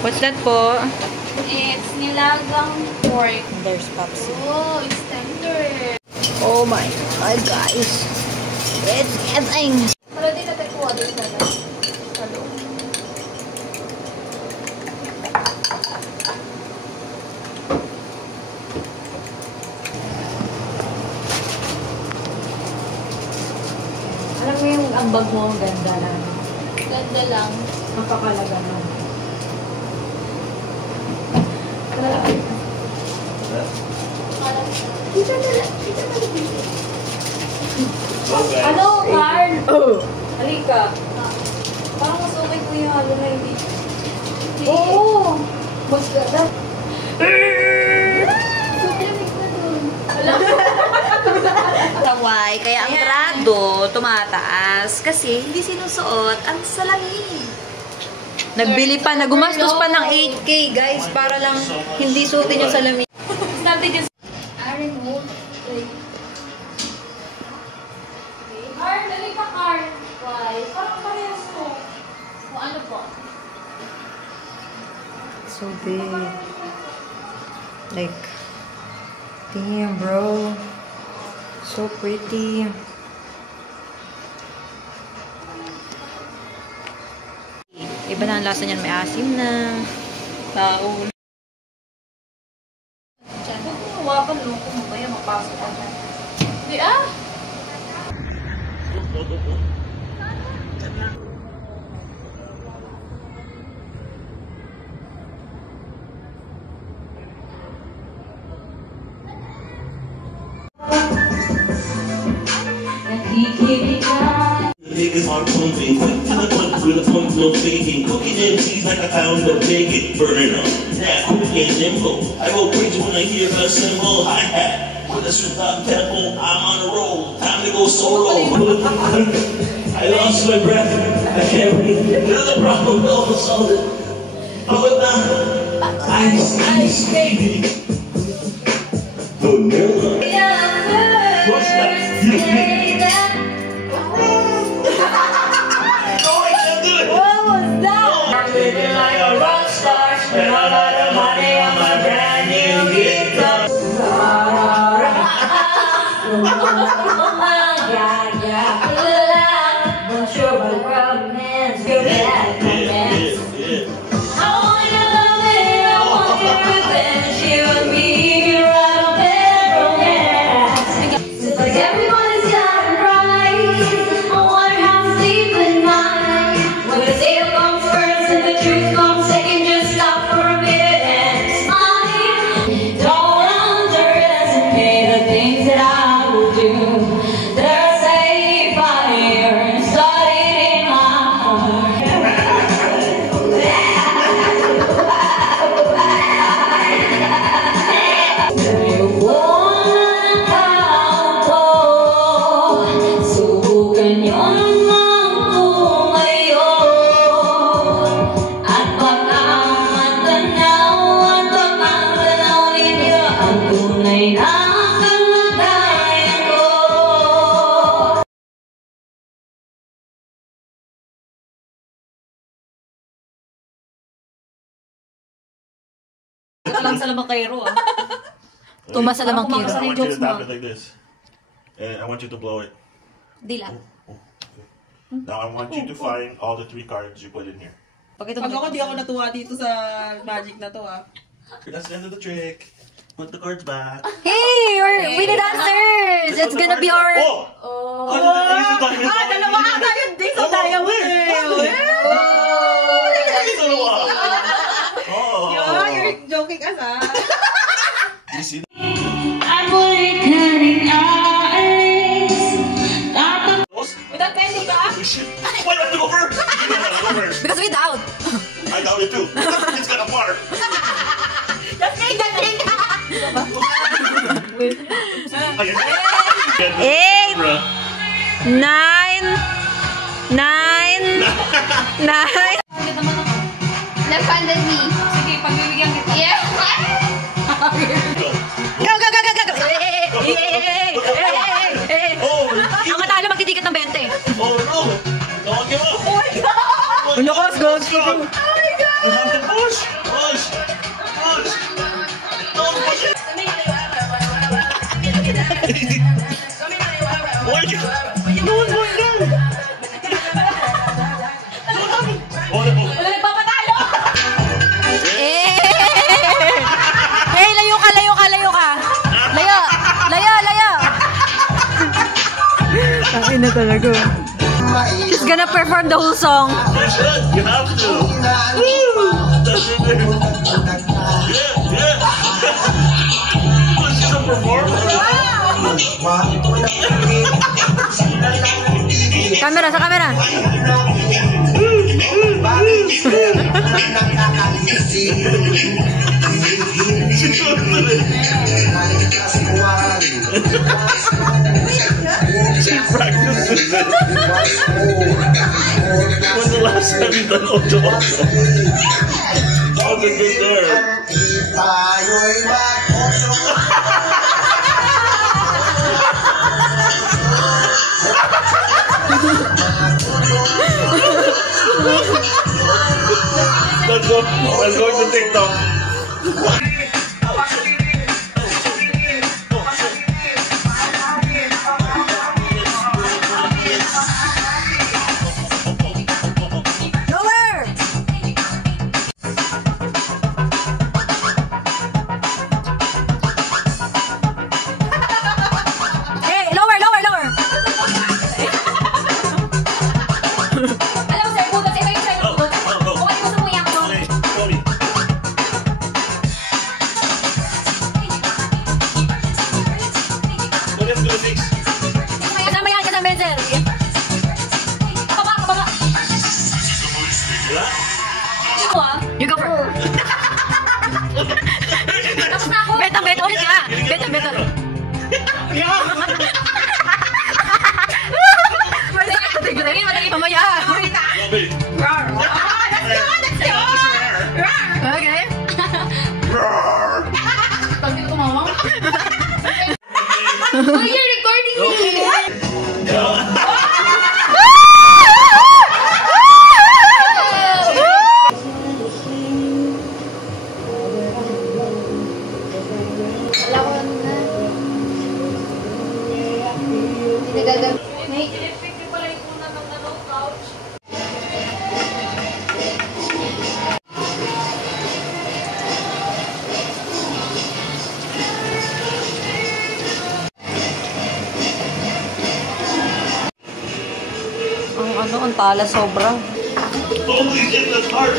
What's that po? It's nilagang pork. There's Popsi. Oh, it's tender. Oh my God, guys. It's getting. Pero di natin po order sa loob. Alam mo yung ambag mo, ang ganda lang. Ganda lang. Napakalaga lang. Ano, Carl? Oh! Halika. Parang mas okay po yung halo na hindi. Oo! Mas ganda. Kaway, kaya ang grado tumataas kasi hindi sinusuot ang salamin. Nagbili pa, nagumastos pa ng 8K guys para lang hindi suotin yung salamin. Sabi just remote. Carl, dali ka, Carl. Why? Parang parehas ko. O ano po? So big. Like, damn bro. So pretty. Iba na ang lasa niyan. May asim na. Taon. Hawakan mo kung mamaya mapasok ka dyan. Di ah! Niggas are pumping, quick to the point with a pump, no faking. Cooking and cheese like a pound of bacon, burning up. That quick and nimble. I go crazy when I hear a cymbal hi-hat. With a strip top tempo, I'm on a roll. Time to go solo. I lost my breath. I can't breathe. Another problem all solved. Oh, now ice, baby. Vanilla. Push that. You living like a rock star, spend a lot of money on my brand new guitar. Alam sa lamang kairo ah. Tumas sa lamang kairo. I want you to tap it like this. And I want you to blow it. Di lang. Now I want you to find all the 3 cards you put in here. Pag ako di ako natuwa dito sa magic na to ah. That's the end of the trick. Put the cards back. Hey! We did answers! It's gonna be our... Oh! Dalawa ka tayo din sa diamond eh! You're joking us ah. You see? Without pending ka? Oh shit! Why do I have to go first? You don't have to go first. Because we doubt. I doubt it too. It's gonna fart. That's me! 8, 9, 9. Left-handed me. Sige, pagbibigyan kita. Yeah! Go! Ang matalo magtitiket ng 20. Oh no! Don't give up! Lakas, guys. You have to push! Why did you? No one's going down. Wala nagpapatalo! Eh! Hey, layo ka, layo ka, layo ka. Layo, layo, layo. Ang ina talaga. She's gonna perform the whole song. You should. You have to. Woo! That's it. Yeah, yeah. She's a performer. Camera, sa camera. She practices it. When's the last time you done Ocho Ocho? Oh, the good there. Let's go to TikTok. Lower! Hey, lower, lower, lower! Alam mo, sir, butas. Iba yung sir. Butas. Kung ano gusto mo iyak mo. Hey, Cody. What if do this? Kasama yan, kasama yan, sir. Kababa, kababa. Wala? Ako ah. You go first. Tapos na ako. Betang, betang, ulit ka. Betang, betang. Mamaya. Bobby. Okay. Pag di ko tumawang. Oh, you're recording me. Alam ko na. Hindi nagagamit. May electric pala yung una ng couch. Ang ano, ang tala sobra. Holy shit, that's hard.